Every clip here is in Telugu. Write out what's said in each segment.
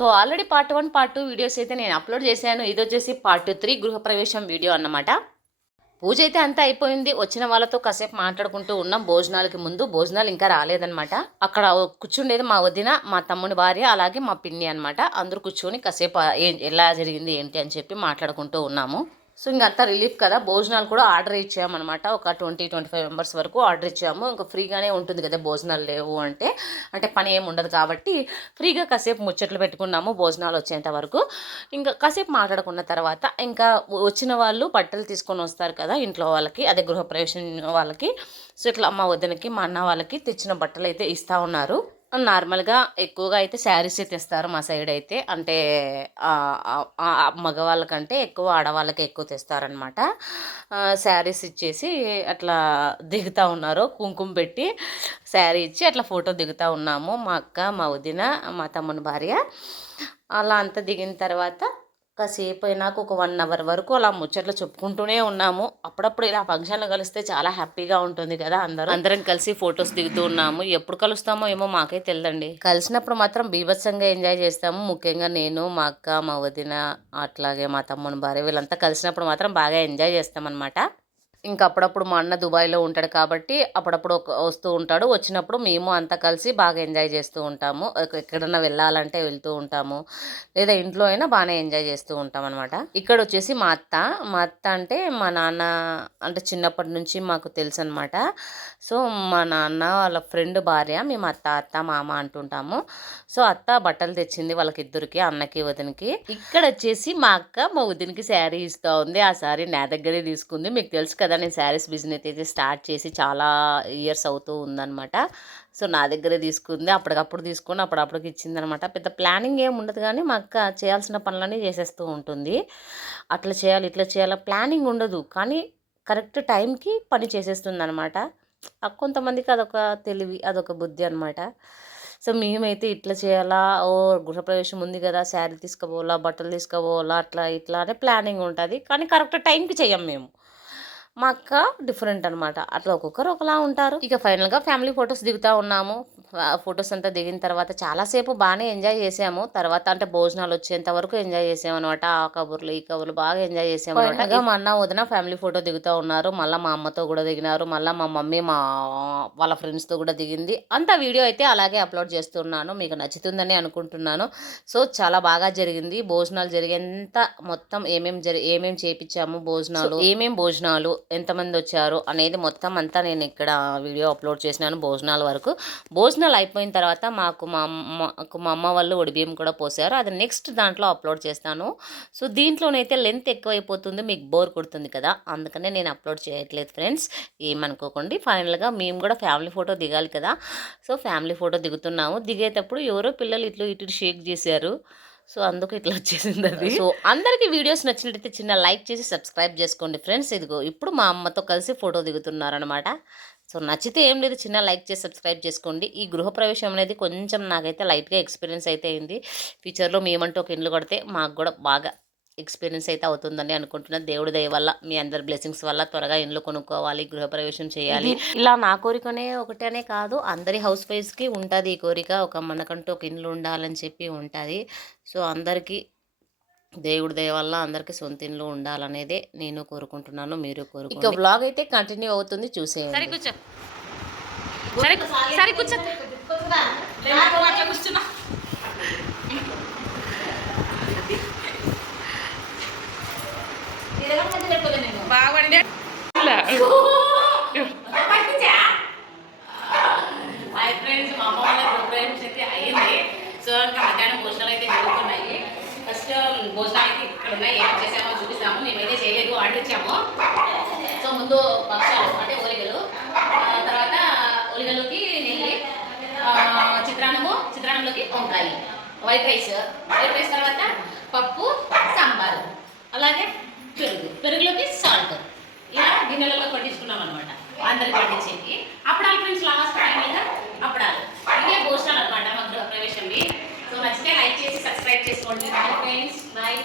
So already part one part two videos అయితే నేను అప్లోడ్ చేశాను. ఇది వచ్చేసి పార్ట్ త్రీ గృహప్రవేశం వీడియో అన్నమాట. పూజ అయితే అంతా అయిపోయింది. వచ్చిన వాళ్ళతో కాసేపు మాట్లాడుకుంటూ ఉన్నాం. భోజనాలకి ముందు భోజనాలు ఇంకా రాలేదనమాట అక్కడ కూర్చుండేది మా వదిన మా తమ్ముని భార్య అలాగే మా పిన్ని అనమాట అందరూ కూర్చొని కాసేపు ఎలా జరిగింది? ఏంటి? అని చెప్పి మాట్లాడుకుంటూ ఉన్నాము. సో ఇంకంతా రిలీఫ్ కదా. భోజనాలు కూడా ఆర్డర్ ఇచ్చామన్నమాట. ఒక ట్వంటీ ట్వంటీ ఫైవ్ మెంబర్స్ వరకు ఆర్డర్ ఇచ్చాము. ఇంకా ఫ్రీగానే ఉంటుంది కదా భోజనాలు లేవు అంటే. అంటే పని ఏమి ఉండదు కాబట్టి ఫ్రీగా కాసేపు ముచ్చట్లు పెట్టుకున్నాము భోజనాలు వచ్చేంత వరకు. ఇంకా కాసేపు మాట్లాడుకున్న తర్వాత ఇంకా వచ్చిన వాళ్ళు బట్టలు తీసుకొని వస్తారు కదా ఇంట్లో వాళ్ళకి అదే గృహప్రవేశం వాళ్ళకి. సో ఇట్లా అమ్మ వద్దనకి మా అన్న వాళ్ళకి తెచ్చిన బట్టలు అయితే ఇస్తూ ఉన్నారు. నార్మల్గా ఎక్కువగా అయితే శారీస్ తెస్తారు మా సైడ్ అయితే. అంటే మగవాళ్ళకంటే ఎక్కువ ఆడవాళ్ళకి ఎక్కువ తెస్తారనమాట శారీస్ ఇచ్చేసి అట్లా దిగుతూ ఉన్నారు. కుంకుమ పెట్టి శారీ ఇచ్చి అట్లా ఫోటో దిగుతూ ఉన్నాము. మా అక్క మా వదిన మా తమ్ముని భార్య. అలా అంతా దిగిన తర్వాత కాసేపు అయినాక ఒక వన్ అవర్ వరకు అలా ముచ్చట్లు చెప్పుకుంటూనే ఉన్నాము. అప్పుడప్పుడు ఇలా ఫంక్షన్లు కలిస్తే చాలా హ్యాపీగా ఉంటుంది కదా అందరూ. అందరం కలిసి ఫొటోస్ దిగుతూ ఉన్నాము. ఎప్పుడు కలుస్తామో ఏమో మాకే తెలియదండి కలిసినప్పుడు మాత్రం బీభత్సంగా ఎంజాయ్ చేస్తాము. ముఖ్యంగా నేను మా అక్క మా వదిన అట్లాగే మా తమ్ముని భార్య వీళ్ళంతా కలిసినప్పుడు మాత్రం బాగా ఎంజాయ్ చేస్తామన్నమాట. ఇంకా అప్పుడప్పుడు మా అన్న దుబాయ్లో ఉంటాడు కాబట్టి అప్పుడప్పుడు ఒక- వస్తూ ఉంటాడు. వచ్చినప్పుడు మేము అంతా కలిసి బాగా ఎంజాయ్ చేస్తూ ఉంటాము. ఎక్కడన్నా వెళ్ళాలంటే వెళ్తూ ఉంటాము. లేదా ఇంట్లో అయినా బాగానే ఎంజాయ్ చేస్తూ ఉంటాం అనమాట ఇక్కడ వచ్చేసి మా అత్త మా అత్త అంటే మా నాన్న అంటే చిన్నప్పటి నుంచి మాకు తెలుసు అనమాట సో మా నాన్న వాళ్ళ ఫ్రెండ్ భార్య మేము అత్త అత్త మామ అంటుంటాము. సో అత్త బట్టలు తెచ్చింది వాళ్ళకి ఇద్దరికి అన్నకి వదినకి. ఇక్కడ వచ్చేసి మా అక్క మా వదినకి శారీ ఇస్తూ ఉంది. ఆ శారీ నా దగ్గరే తీసుకుంది. మీకు తెలుసు కదా నేను శారీస్ బిజినెస్ అయితే స్టార్ట్ చేసి చాలా ఇయర్స్ అవుతూ ఉందనమాట సో నా దగ్గరే తీసుకుంది. అప్పటికప్పుడు తీసుకొని అప్పుడప్పటికి ఇచ్చిందనమాట పెద్ద ప్లానింగ్ ఏమి ఉండదు కానీ మా అక్క చేయాల్సిన పనులన్నీ చేసేస్తూ ఉంటుంది. అట్లా చేయాలి ఇట్లా చేయాలి ప్లానింగ్ ఉండదు. కానీ కరెక్ట్ టైంకి పని చేసేస్తుంది అనమాట కొంతమందికి అదొక తెలివి అదొక బుద్ధి అనమాట సో మేమైతే ఇట్లా చేయాలా? ఓ గృహప్రవేశం ఉంది కదా! శారీ తీసుకుపోవాలా? బట్టలు తీసుకుపోవాలా? అట్లా ఇట్లా అనే ప్లానింగ్ ఉంటుంది. కానీ కరెక్ట్ టైంకి చేయం మేము. మా అక్క డిఫరెంట్ అనమాట అట్లా ఒక్కొక్కరు ఒకలా ఉంటారు. ఇక ఫైనల్గా ఫ్యామిలీ ఫొటోస్ దిగుతూ ఉన్నాము. ఫొటోస్ అంతా దిగిన తర్వాత చాలాసేపు బాగానే ఎంజాయ్ చేసాము. తర్వాత అంటే భోజనాలు వచ్చేంత వరకు ఎంజాయ్ చేసాము అనమాట ఆ కబుర్లు ఈ కబుర్లు బాగా ఎంజాయ్ చేసాము అనమాట మా అన్న వదిన ఫ్యామిలీ ఫోటో దిగుతూ ఉన్నారు. మళ్ళీ మా అమ్మతో కూడా దిగినారు. మళ్ళీ మా మమ్మీ మా వాళ్ళ ఫ్రెండ్స్తో కూడా దిగింది. అంత వీడియో అయితే అలాగే అప్లోడ్ చేస్తున్నాను. మీకు నచ్చుతుందని అనుకుంటున్నాను. సో చాలా బాగా జరిగింది. భోజనాలు జరిగేంత మొత్తం ఏమేం జరి ఏమేం చేపించాము భోజనాలు? ఏమేం భోజనాలు? ఎంతమంది వచ్చారు అనేది మొత్తం అంతా నేను ఇక్కడ వీడియో అప్లోడ్ చేసినాను భోజనాల వరకు. భోజనాలు అయిపోయిన తర్వాత మాకు మా అమ్మకు మా అమ్మ వాళ్ళు ఒడిబియ్యం కూడా పోసారు. అది నెక్స్ట్ దాంట్లో అప్లోడ్ చేస్తాను. సో దీంట్లోనైతే లెంత్ ఎక్కువైపోతుంది మీకు బోర్ కొడుతుంది కదా. అందుకనే నేను అప్లోడ్ చేయట్లేదు ఫ్రెండ్స్. ఏమనుకోకండి ఫైనల్గా మేము కూడా ఫ్యామిలీ ఫోటో దిగాలి కదా. సో ఫ్యామిలీ ఫోటో దిగుతున్నాము. దిగేటప్పుడు ఎవరో పిల్లలు ఇట్లు ఇటు షేక్ చేశారు. సో అందుకు ఇట్లా వచ్చేసింది అది. సో అందరికీ వీడియోస్ నచ్చినట్టయితే చిన్న లైక్ చేసి సబ్స్క్రైబ్ చేసుకోండి. ఫ్రెండ్స్ ఇదిగో ఇప్పుడు మా అమ్మతో కలిసి ఫోటో దిగుతున్నారనమాట సో నచ్చితే ఏం లేదు చిన్న లైక్ చేసి సబ్స్క్రైబ్ చేసుకోండి. ఈ గృహప్రవేశం అనేది కొంచెం నాకైతే లైట్గా ఎక్స్పీరియన్స్ అయితే అయింది. ఫ్యూచర్లో మేమంటూ ఒక ఇల్లు కడితే మాకు కూడా బాగా ఎక్స్పీరియన్స్ అయితే అవుతుందని అనుకుంటున్నాను దేవుడి దయ వల్ల మీ అందరి బ్లెస్సింగ్స్ వల్ల త్వరగా ఇండ్లు కొనుక్కోవాలి గృహప్రవేశం చేయాలి. ఇలా నా కోరికనే ఒకటనే కాదు అందరి హౌస్ వైఫ్స్కి ఉంటుంది ఈ కోరిక. ఒక మనకంటూ ఒక ఇండ్లు ఉండాలని చెప్పి ఉంటుంది. సో అందరికీ దేవుడి దయ వల్ల అందరికీ సొంత ఇండ్లు ఉండాలనేదే నేను కోరుకుంటున్నాను మీరు కోరుకుంటున్నారు ఇక బ్లాగ్ అయితే కంటిన్యూ అవుతుంది చూసేయండి. సరే కూర్చో. సరే సరే కూర్చో. బాగుండే హాయ్ ఫ్రెండ్స్ మా అమ్మ వాళ్ళ ప్రోగ్రామ్స్ అయితే అయ్యింది సో ఇంకా మధ్యాహ్నం భోజనాలు అయితే జరుగుతున్నాయి ఫస్ట్ భోజనాలు అయితే ఇక్కడ ఉన్నాయి ఏం చేసామో చూపిస్తాము మేమైతే చేయలేదు ఆర్డర్ ఇచ్చాము సో ముందు భక్షాలు అంటే ఓలిగలు తర్వాత ఓలిగలోకి నెల్లి చిత్రాన్నము చిత్రాన్నంలోకి వంకాయ వైట్ రైస్ వైట్ రైస్ తర్వాత పప్పు సాంబారు అలాగే నెలల్లో కొట్టించుకున్నాం పట్టించుకున్నాం అనమాట అందరికి పట్టించేది అప్పడాలు ఫ్రెండ్స్ లాస్ట్ మీద అప్పడాలు. ఇవే భోజనాలు అనమాట మా గృహ సో నచ్చితే లైక్ చేసి సబ్స్క్రైబ్ చేసుకోండి. ఫ్రెండ్స్ బాయ్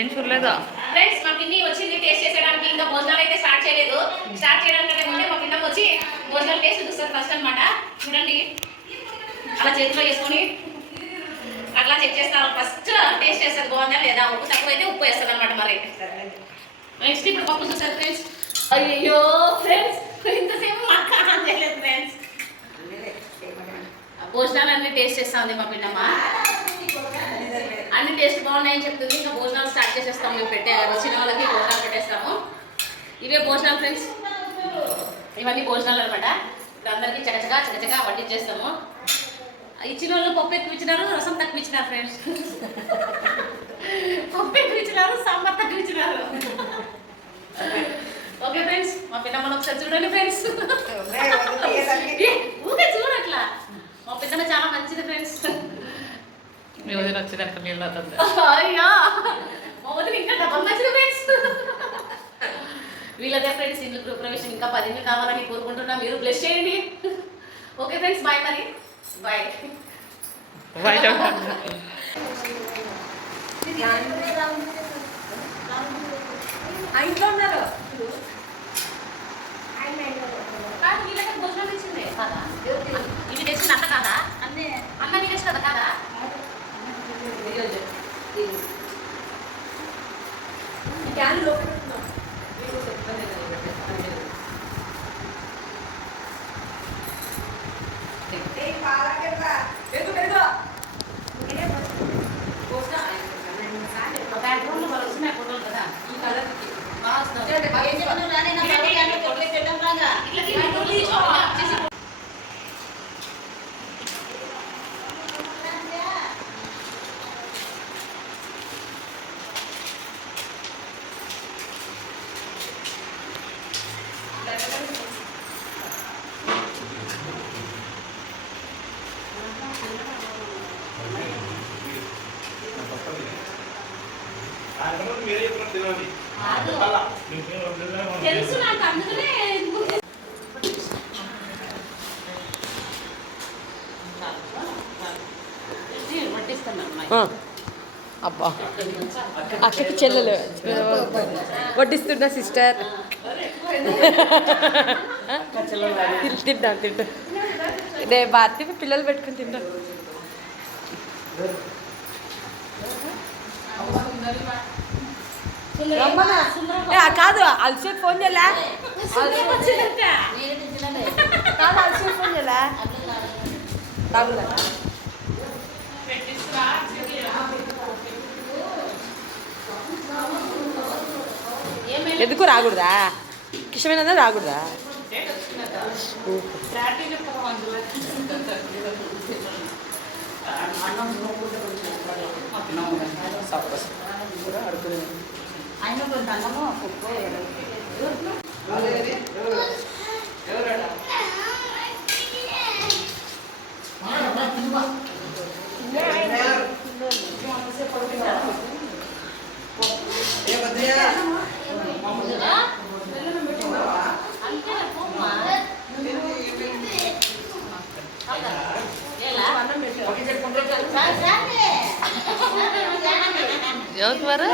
ఏం చూడలేదా? ఫ్రెండ్స్ మా పిన్ని వచ్చింది టేస్ట్ చేసేయడానికి ఇంకా భోజనాలు అయితే స్టార్ట్ చేయలేదు. స్టార్ట్ చేయడానికి ముందే మా పిన్నమ్మ వచ్చి భోజనాలు టేస్ట్ చూస్తారు ఫస్ట్ అన్నమాట. చూడండి. అలా చేతిలో వేసుకొని అట్లా చెక్ చేస్తారు ఫస్ట్ టేస్ట్ చేస్తారు బాగుందా లేదా? ఉప్పు తక్కువ అయితే ఉప్పు వేస్తారు అనమాట మరి. నెక్స్ట్ ఇప్పుడు పప్పు చూస్తారు ఫ్రెండ్స్ అయ్యో ఫ్రెండ్స్ ఇంతసేపు మాకు చేయలేదు ఫ్రెండ్స్ భోజనాలు అన్ని టేస్ట్ చేస్తా ఉంది మా పిన్నమ్మ. అన్ని టేస్ట్ బాగున్నాయని చెప్తుంది. ఇంకా భోజనాలు స్టార్ట్ చేసేస్తాం మేము పెట్టే వచ్చిన వాళ్ళకి భోజనాలు పెట్టేస్తాము. ఇవే భోజనాలు ఫ్రెండ్స్. ఇవన్నీ భోజనాలు అనమాట అందరికీ చకచకా చకచకా వడ్డించేస్తాము ఇచ్చిన వాళ్ళు పప్పు ఎక్కువ ఇచ్చినారు రసం తక్కువ ఇచ్చినారు ఫ్రెండ్స్. పప్పు ఎక్కువ ఇచ్చినారు సాంబార్ తక్కువ ఇచ్చినారు. ఓకే ఫ్రెండ్స్ మా పిల్లమ్మని ఒకసారి చూడండి ఫ్రెండ్స్. ఊకే చూడట్లా. మా పిల్లమ్మ చాలా మంచిది ఫ్రెండ్స్. మీ వదిన వచ్చేదానికి నీళ్ళు అవుతుంది అయ్యా మా వదిన ఇంకా డబల్ మంచిది ఫ్రెండ్స్ వీళ్ళదే ఫ్రెండ్స్ ఇల్లు గృహ ప్రవేశం ఇంకా పదిహేను కావాలని కోరుకుంటున్నా. మీరు బ్లెస్ చేయండి. ఓకే ఫ్రెండ్స్ బాయ్ మరి. బాయ్ బయట ఇంట్లో ఉన్నారు. కాదు వీళ్ళకి భోజనం ఇచ్చింది. కాదా? అన్న నీకు కదా కాదా క్యాన్ లోపల పెట్టుకున్నాం. పెరుగు, పెరుగు. పోస్తా? బ్యాక్గ్రౌండ్లో వాళ్ళు వచ్చినాయి ఫోటోలు కదా ఈ కలర్కి. బాగా వస్తుంది. చూడండి, బాగా వేసుకో. ఇట్లా తిరిగి తీసుకోవాలి. చేసి కాదు. తెలుసు నాకు అందుకనే వడ్డిస్తున్నాను అబ్బా. అక్కకి చెల్లెలు. వడ్డిస్తున్నా సిస్టర్. తింటాం తింటాం నే భారతి పిల్లలు పెట్టుకుని తింటాం కాదు అలసేపు ఫోన్ చేయలే. ఫోన్ చేయలే. ఎందుకు రాకూడదా? కిష్టమైన రాకూడదా? ఎవరికి వారు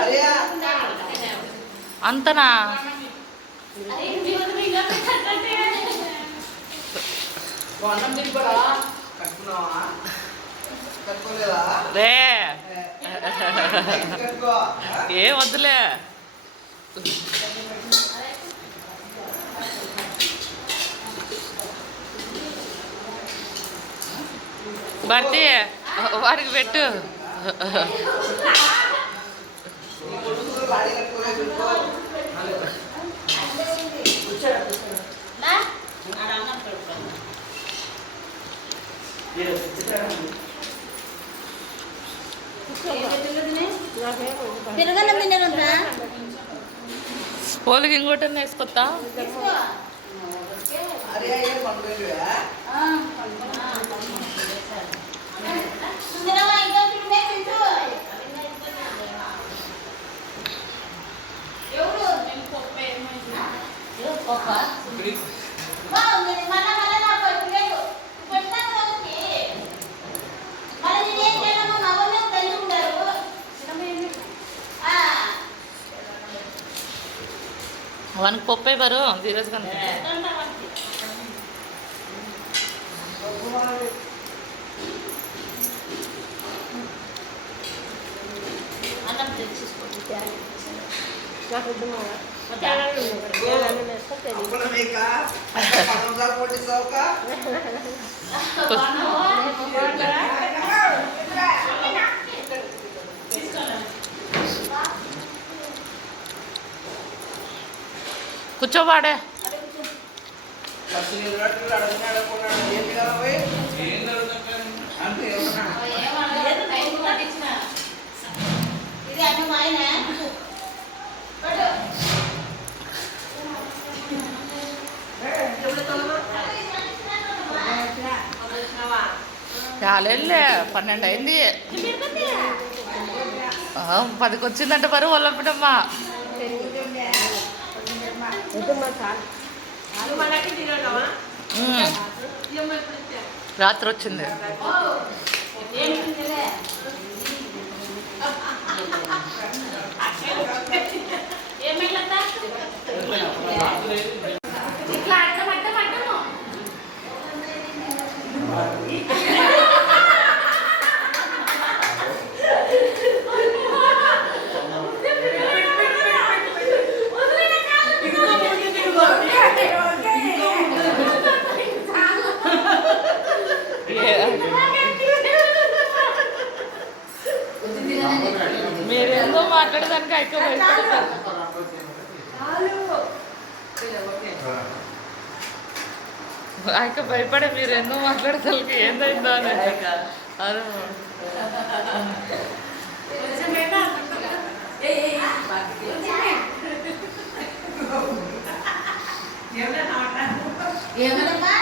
అంతనా? రే ఏం వద్దులే. భర్తీ వాడికి పెట్టు. బాడీ తినరంతా పోలికి ఇంకోటి తింటూ ఎవరు బాగుంది మళ్ళా మళ్ళా నాకు ఇప్పుడు లేదు పెట్టాను కాబట్టి మళ్ళీ నేను ఏం చేయడము మా వాళ్ళు తల్లి ఉంటారు ఆ వానికి పప్పు బరు ధీరజ్ ఆయన చాలేళ్ళే పన్నెండు అయింది పదికొచ్చిందంటే పదికి వచ్చిందంటే బరువు వల్లపిటమ్మా వద్దు రాత్రి వచ్చింది ఏమైందత్తా? ఇట్లా అడ్డం అడ్డం అడ్డము ఎన్నో మాట్లాడతానికి ఏందైందో అని. అరే. ఏమన్నమ్మా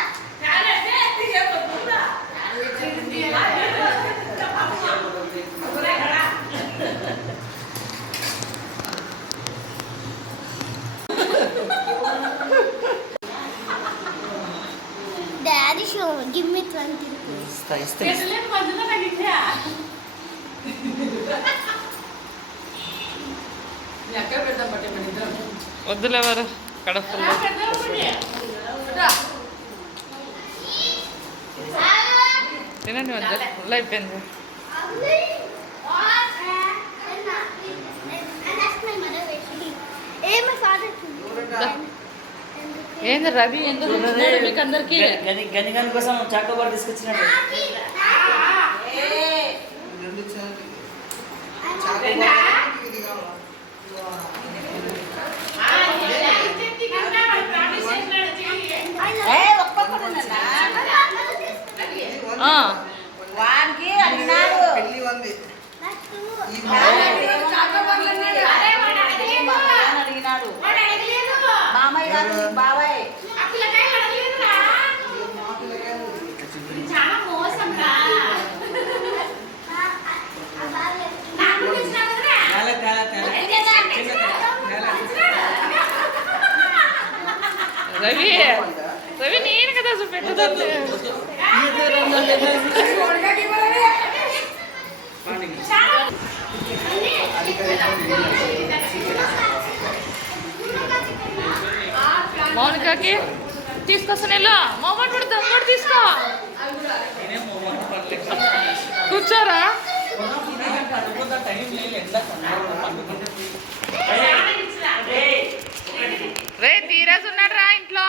Daddy show give me twenty ఎక్కడ పెడదాం పట్టే మన ఇద్దరం. వద్దులేవారు కడపలు తినండి వద్దు ఫుల్ అయిపోయింది ఏమి ఫాదర్ ఏంది రవి? ఎందుకు మీకు అందరికి? గని గని గని కోసం చాకోబార్ తీసుకొచ్చినట్టు వానికి అడిగినాడు పెళ్ళి ఉంది ఈ అడిగినాడు మామయ్య కాదు నీ బాబాయ్ చాలా మోసం రా నాకు తెచ్చినా కదరా? తేల తేల తేల ఏం చేద్దాం? రవి. రవి నేను కదా అసలు పెట్టదండి మౌనికాకి తీసుకొస్తాను వెళ్ళు మొమ్మటి కూడా దమ్మటి తీసుకో. కూర్చోరా. టైం లేదు రే ధీరజ్ ఉన్నాడు రా ఇంట్లో.